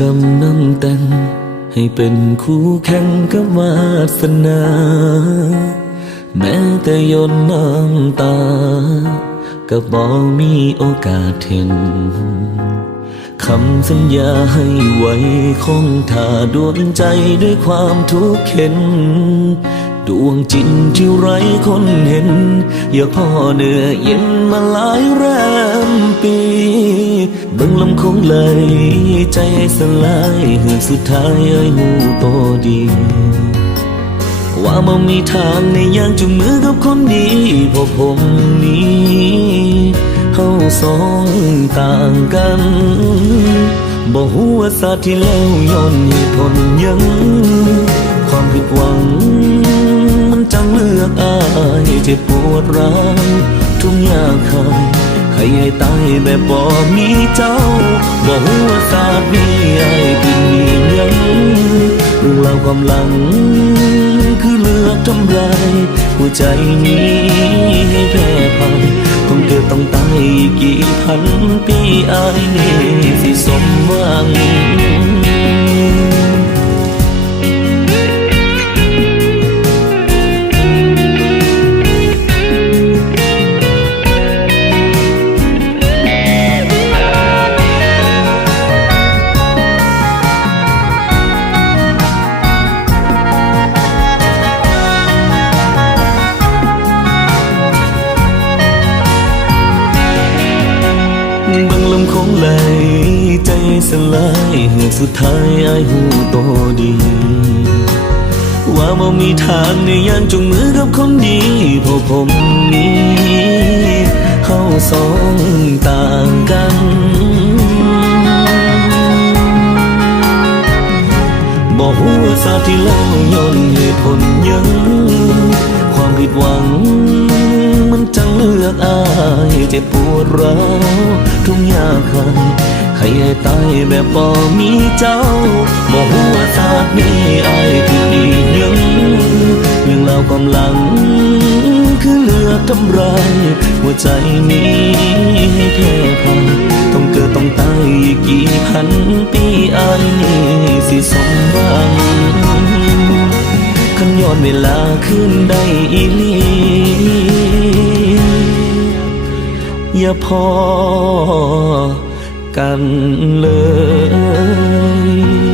กำนำแต่ง ให้เป็นคู่แข่งกับวาสนา แม้แต่ยนน้ำตา ก็บอกมีโอกาสเห็นคำสัญญาให้ไว้คงท่าดวงใจด้วยความทุกข์เข็น ดวงจิตที่ไร้คนเห็น อยากพ่อเหนือเย็นมาหลายแรมปี เบิ่งลำคงเลยใจสลายเหือสุดท้ายเอ้ยหูโตดี ว่าบ่มีทางในย่างจุงมือกับคนดีพราะผมนี้เฮาสองต่างกันบ่ฮู้ว่าสาที่แล้วย้อนเหตุผลยัง ความผิดหวัง มันจังเลือกอายเจ็บปวดร้าวทุกอย่างคาย ให้ไอ้ตายแบบบ่มีเจ้าบ่ฮู้ว่าสาดนี้ไอ้ายเป็นอีหยังเรื่องราวความหลัง คือเลือกทำลายหัวใจนี้ให้แพ้พันต้องเกิดต้องตายกี่พันปีอายนี่สิสมหวัง มคงไหล ใจสลายเหือกสุดท้ายไอายหูโตดี ว่าบ่มีทางในย่างจุงมือกับคนดีเพราะผมนี้เฮาสองต่างกันบอกฮู้ว่าสาที่แล้วย้อนเหตุผลยัง ความผิดหวัง มันจังเลือกอายเจ็บปวดร้าวทุกอยางคายให้ไอ้ตายแบบบ่มีเจ้าบอกฮู้ว่าสาดนี้อายคือดีหยังเรื่องราวความหลัง คือเลือกทำร้ายหัวใจนี้ให้แพ้พ่ายต้องเกิดต้องตายอีกกี่พันปีอายนี่สิสมหวังขันย้อนเวลาขึ้นได้อีลี อย่าพอกันเลย